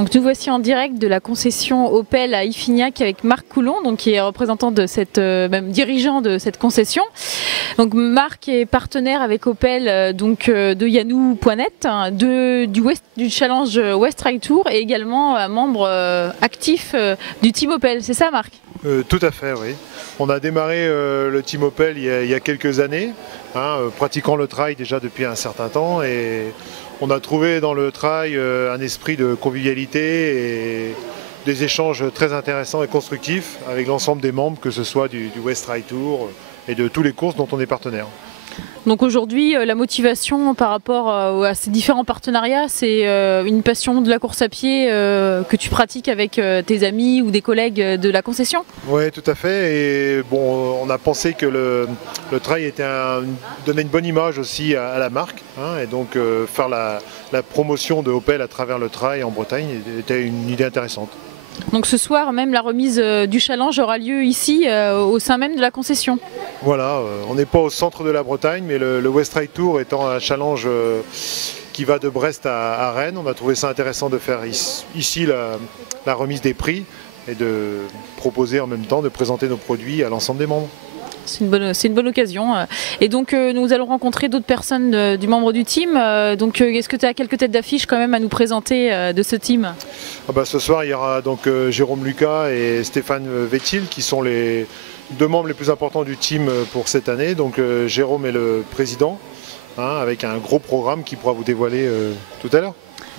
Donc nous voici en direct de la concession Opel à Iffignac avec Marc Coulon, donc qui est représentant de cette, même dirigeant de cette concession. Donc Marc est partenaire avec Opel de Yanou.net, du challenge West Ride Tour et également membre actif du team Opel. C'est ça, Marc? Tout à fait, oui. On a démarré le team Opel il y a quelques années, pratiquant le trail déjà depuis un certain temps, et on a trouvé dans le trail un esprit de convivialité et des échanges très intéressants et constructifs avec l'ensemble des membres, que ce soit du West Ride Tour et de toutes les courses dont on est partenaire. Donc aujourd'hui, la motivation par rapport à ces différents partenariats, c'est une passion de la course à pied que tu pratiques avec tes amis ou des collègues de la concession? Oui, tout à fait. Et bon, on a pensé que le trail donnait une bonne image aussi à la marque, et donc faire la promotion de Opel à travers le trail en Bretagne était une idée intéressante. Donc ce soir, même la remise du challenge aura lieu ici, au sein même de la concession. Voilà, on n'est pas au centre de la Bretagne, mais le West Ride Tour étant un challenge qui va de Brest à Rennes, on a trouvé ça intéressant de faire ici la remise des prix et de proposer en même temps de présenter nos produits à l'ensemble des membres. C'est une bonne occasion. Et donc nous allons rencontrer d'autres personnes du membre du team. Donc est-ce que tu as quelques têtes d'affiche quand même à nous présenter de ce team? Ce soir, il y aura donc Jérôme Lucas et Stéphane Vettil qui sont les deux membres les plus importants du team pour cette année. Donc Jérôme est le président, avec un gros programme qu'il pourra vous dévoiler tout à l'heure.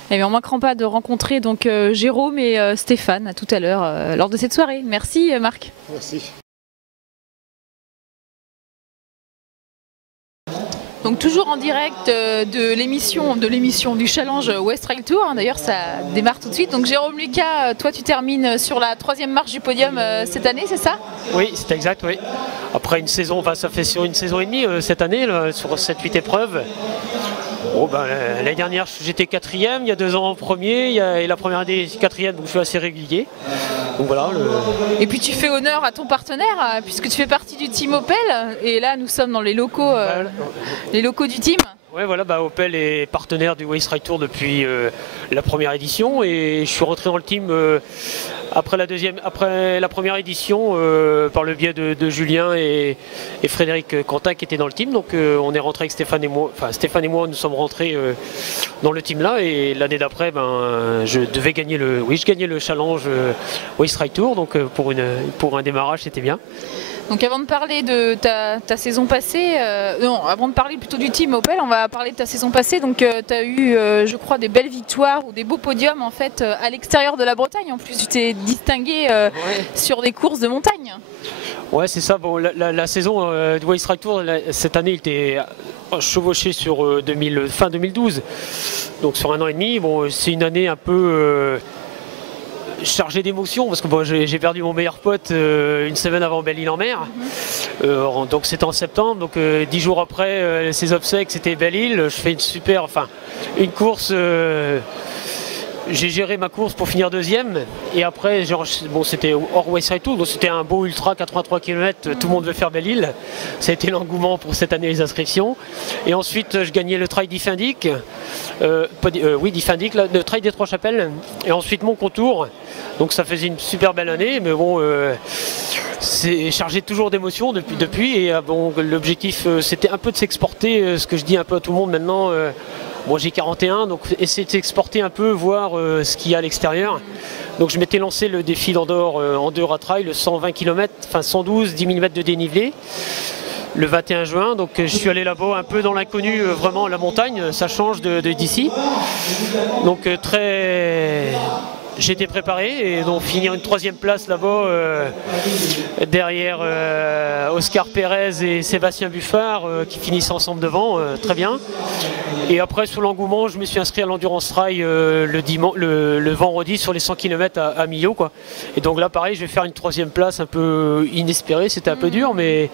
Eh bien, on ne manquera pas de rencontrer donc Jérôme et Stéphane à tout à l'heure lors de cette soirée. Merci Marc. Merci. Donc toujours en direct de l'émission du challenge West Ride Tour, d'ailleurs ça démarre tout de suite. Donc Jérôme Lucas, toi tu termines sur la 3e marche du podium cette année, c'est ça? Oui, c'est exact, oui. Après une saison, ça fait sur une saison et demie cette année, là, sur 7-8 épreuves. Bon, l'année dernière j'étais 4e, il y a 2 ans premier, et la première année 4e, donc je suis assez régulier. Donc voilà. Et puis tu fais honneur à ton partenaire, puisque tu fais partie du team Opel, et là nous sommes dans les locaux du team. Ouais, voilà, Opel est partenaire du West Ride Tour depuis la première édition, et je suis rentré dans le team après la première édition par le biais de Julien et Frédéric Quentin qui étaient dans le team. Donc on est rentré avec Stéphane et moi, nous sommes rentrés dans le team là, et l'année d'après je gagnais le challenge West Ride Tour, donc pour un démarrage c'était bien. Donc avant de parler de ta saison passée, avant de parler plutôt du team Opel, on va parler de ta saison passée. Donc tu as eu, je crois, des belles victoires ou des beaux podiums en fait à l'extérieur de la Bretagne. En plus, tu t'es distingué sur des courses de montagne. Ouais, c'est ça. Bon, la saison du West Ride Tour, cette année, il était chevauché sur fin 2012, donc sur 1 an et demi. Bon, c'est une année un peu chargé d'émotions parce que j'ai perdu mon meilleur pote une semaine avant Belle-Île-en-Mer, donc c'était en septembre, donc 10 jours après ses obsèques c'était Belle-Île. Je fais une course, j'ai géré ma course pour finir 2e, et après c'était hors West Ride Tour, donc c'était un beau ultra 83 km, tout le monde veut faire Belle-Île, ça a été l'engouement pour cette année les inscriptions, et ensuite je gagnais le trail d'Iffignac, le trail des Trois-Chapelles, et ensuite mon contour, donc ça faisait une super belle année, mais bon c'est chargé toujours d'émotions depuis, et l'objectif c'était un peu de s'exporter, ce que je dis un peu à tout le monde maintenant. Moi j'ai 41, donc essayer de s'exporter un peu, voir ce qu'il y a à l'extérieur. Donc je m'étais lancé le défi d'Andorre Endura Trail, le 120 km, 112, 10 000 mètres de dénivelé, le 21 juin. Donc je suis allé là-bas un peu dans l'inconnu, vraiment la montagne, ça change d'ici. Donc j'étais préparé, et donc finir une 3e place là-bas derrière Oscar Pérez et Sébastien Buffard qui finissent ensemble devant, très bien. Et après sous l'engouement, je me suis inscrit à l'Endurance Trail le vendredi sur les 100 km à Millau, quoi. Et donc là pareil, je vais faire une 3e place un peu inespérée, c'était un peu dur, mais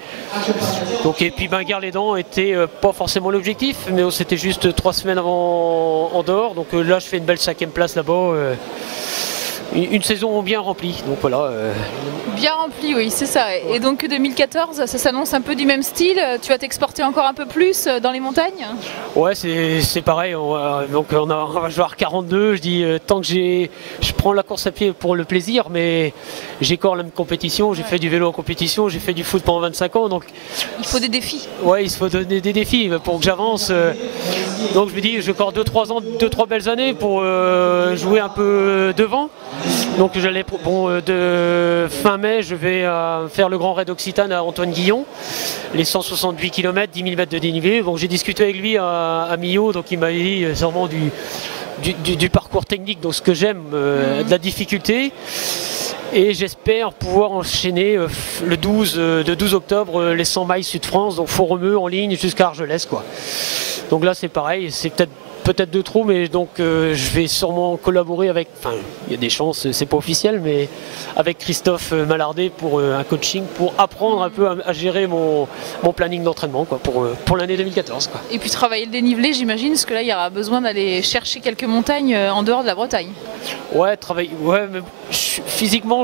donc, et puis Guerre-les-Dents était pas forcément l'objectif, mais c'était juste 3 semaines avant Andorre, donc là je fais une belle 5e place là-bas. une saison bien remplie. Donc voilà. Bien remplie, oui, c'est ça. Et donc 2014, ça s'annonce un peu du même style. Tu vas t'exporter encore un peu plus dans les montagnes? Ouais, c'est pareil. Donc on va jouer à 42. Je dis tant que je prends la course à pied pour le plaisir, mais j'ai encore la même compétition. J'ai fait du vélo en compétition, j'ai fait du foot pendant 25 ans. Donc il faut des défis. Ouais, il faut donner des défis pour que j'avance. Donc je me dis, j'ai encore 2-3 ans, 2-3 belles années pour jouer un peu devant. Donc j'allais de fin mai, je vais faire le Grand Raid Occitane à Antoine Guillon, les 168 km, 10 000 mètres de dénivelé. Donc j'ai discuté avec lui à Millau, donc il m'a dit sûrement du parcours technique, donc ce que j'aime, de la difficulté. Et j'espère pouvoir enchaîner le 12 octobre les 100 miles Sud-France, donc Font-Romeu en ligne jusqu'à Argelès, quoi. Donc là c'est pareil, c'est peut-être de trop, mais donc je vais sûrement collaborer avec, enfin il y a des chances, c'est pas officiel, mais avec Christophe Malardet pour un coaching, pour apprendre un peu à gérer mon planning d'entraînement, quoi, pour l'année 2014, quoi. Et puis travailler le dénivelé, j'imagine, parce que là il y aura besoin d'aller chercher quelques montagnes en dehors de la Bretagne. Ouais, mais physiquement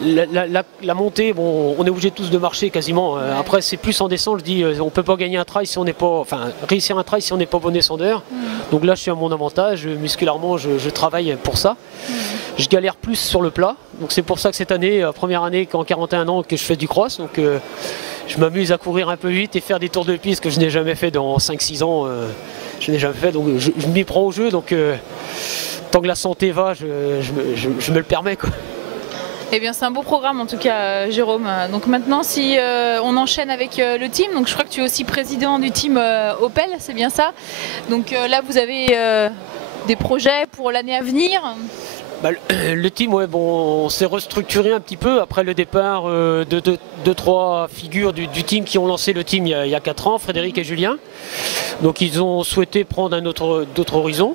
la montée, bon, on est obligé tous de marcher quasiment. Ouais. Après, c'est plus en descente. Je dis, on peut pas gagner un trail si on n'est pas, enfin, réussir un trail si on n'est pas bon descendeur. Donc là, je suis à mon avantage. Musculairement, je travaille pour ça. Je galère plus sur le plat. Donc c'est pour ça que cette année, première année, qu'en 41 ans, que je fais du cross. Donc je m'amuse à courir un peu vite et faire des tours de piste que je n'ai jamais fait dans 5-6 ans. Je n'ai jamais fait. Donc je m'y prends au jeu. Donc tant que la santé va, je me le permets, quoi. Eh bien c'est un beau programme en tout cas, Jérôme. Donc maintenant si on enchaîne avec le team, donc je crois que tu es aussi président du team Opel, c'est bien ça. Donc là vous avez des projets pour l'année à venir? Bah, le team, ouais, bon, on s'est restructuré un petit peu après le départ de 3 figures du team qui ont lancé le team il y a 4 ans, Frédéric et Julien. Donc ils ont souhaité prendre d'autres horizons.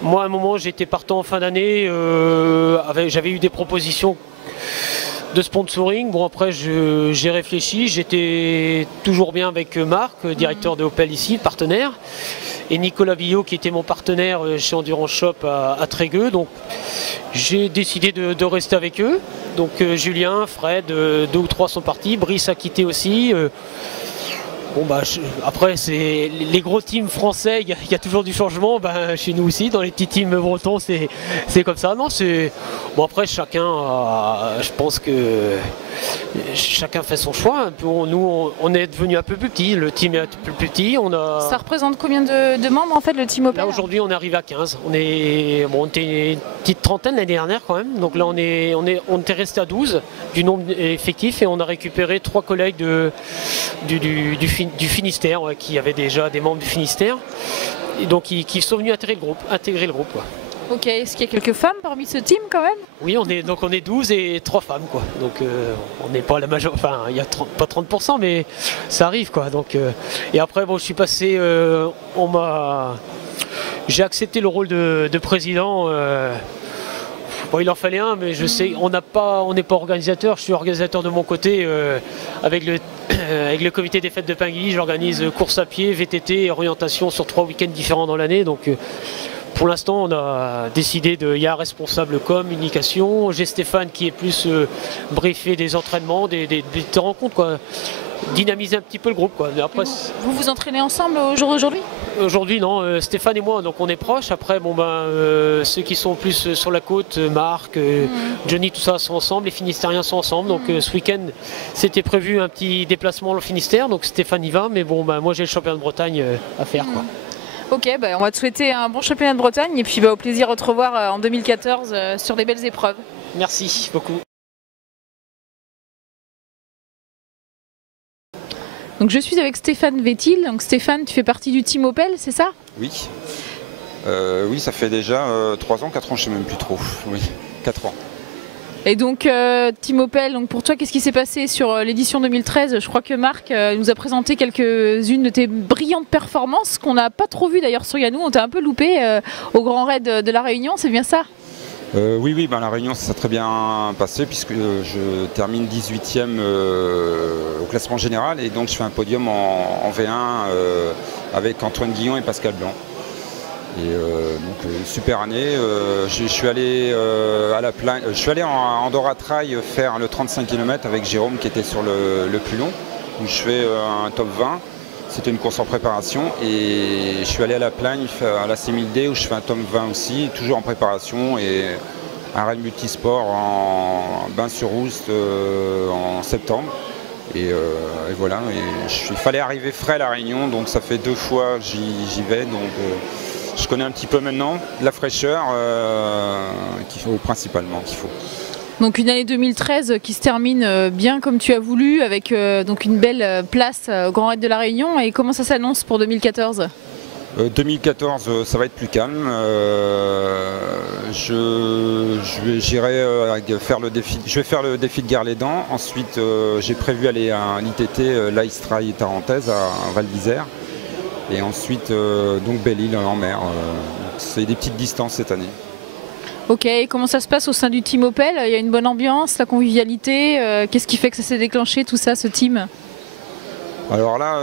Moi à un moment j'étais partant en fin d'année, j'avais eu des propositions de sponsoring. Bon après j'ai réfléchi, j'étais toujours bien avec Marc, directeur de Opel ici, partenaire, et Nicolas Villot qui était mon partenaire chez Endurance Shop à Trégueux. Donc j'ai décidé de rester avec eux. Donc Julien, Fred, 2 ou 3 sont partis, Brice a quitté aussi. Bon bah après c'est les gros teams français, il y a toujours du changement, bah, chez nous aussi, dans les petits teams bretons c'est comme ça. Non, c'est bon, après chacun je pense que chacun fait son choix. Nous on est devenu un peu plus petit, le team est un peu plus petit. Ça représente combien de membres en fait le team Opel? Là aujourd'hui on arrive à 15. On était une petite trentaine l'année dernière quand même. Donc là on était resté à 12 du nombre effectif et on a récupéré 3 collègues du Finistère, ouais, qui avaient déjà des membres du Finistère et donc qui sont venus intégrer le groupe, quoi. Ok, est-ce qu'il y a quelques femmes parmi ce team quand même? Oui, on est 12 et 3 femmes, quoi. Donc on n'est pas la majorité, enfin il n'y a pas 30%, mais ça arrive, quoi. Donc, et après bon, je suis passé, j'ai accepté le rôle de président. Bon, il en fallait un, mais je sais, on n'est pas organisateur. Je suis organisateur de mon côté avec le comité des fêtes de Pinguilly. J'organise course à pied, VTT et orientation sur 3 week-ends différents dans l'année. Donc pour l'instant, on a décidé il y a un responsable communication. J'ai Stéphane qui est plus briefé des entraînements, des rencontres, quoi. Dynamiser un petit peu le groupe, quoi. Après, vous vous entraînez ensemble au jour d'aujourd'hui? Aujourd'hui non, Stéphane et moi, donc on est proches. Après bon ben ceux qui sont plus sur la côte, Marc, Johnny, tout ça sont ensemble, les Finistériens sont ensemble. Donc ce week-end c'était prévu un petit déplacement au Finistère, donc Stéphane y va, mais bon ben moi j'ai le championnat de Bretagne à faire, quoi. Ok, bah, on va te souhaiter un bon championnat de Bretagne et puis bah, au plaisir de te revoir en 2014 sur des belles épreuves. Merci beaucoup. Donc je suis avec Stéphane Vétil. Donc Stéphane, tu fais partie du team Opel, c'est ça? Oui. Oui, ça fait déjà 3 ans, 4 ans, je ne sais même plus trop. Oui, 4 ans. Et donc team Opel, donc pour toi, qu'est-ce qui s'est passé sur l'édition 2013? Je crois que Marc nous a présenté quelques-unes de tes brillantes performances qu'on n'a pas trop vues d'ailleurs sur Yannou. On t'a un peu loupé au Grand Raid de La Réunion, c'est bien ça? Oui, ben, La Réunion, ça s'est très bien passé puisque je termine 18e au classement général et donc je fais un podium en V1 avec Antoine Guillon et Pascal Blanc. Et donc super année. Je suis allé à la plaine, je suis allé en Andorra Trail faire le 35 km avec Jérôme qui était sur le plus long, où je fais un top 20. C'était une course en préparation et je suis allé à la Plagne, à la C1000D où je fais un top 20 aussi, toujours en préparation, et un raid multisport en bain-sur-Oust en septembre. Et voilà, il fallait arriver frais à La Réunion, donc ça fait 2 fois que j'y vais. Donc je connais un petit peu maintenant la fraîcheur principalement qu'il faut. Donc une année 2013 qui se termine bien comme tu as voulu, avec donc une belle place au Grand Raid de La Réunion. Et comment ça s'annonce pour 2014 ? 2014, ça va être plus calme. J'irai faire le défi. Je vais faire le défi de Gare-les-Dents. Ensuite, j'ai prévu aller à l'ITT, l'Ice Trail Tarentaise à Val d'Isère. Et ensuite, donc Belle-Île en mer. C'est des petites distances cette année. Ok, et comment ça se passe au sein du team Opel ? Il y a une bonne ambiance, la convivialité. Qu'est-ce qui fait que ça s'est déclenché tout ça, ce team ? Alors là,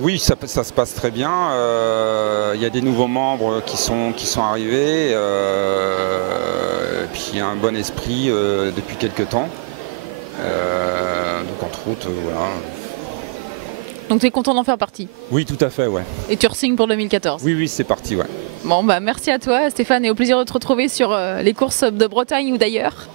oui, ça se passe très bien. Il y a des nouveaux membres qui sont arrivés. Et puis il y a un bon esprit depuis quelques temps. Donc entre autres, voilà. Donc tu es content d'en faire partie ? Oui, tout à fait, ouais. Et tu re-signes pour 2014 ? Oui, c'est parti, ouais. Bon, bah merci à toi Stéphane, et au plaisir de te retrouver sur les courses de Bretagne ou d'ailleurs.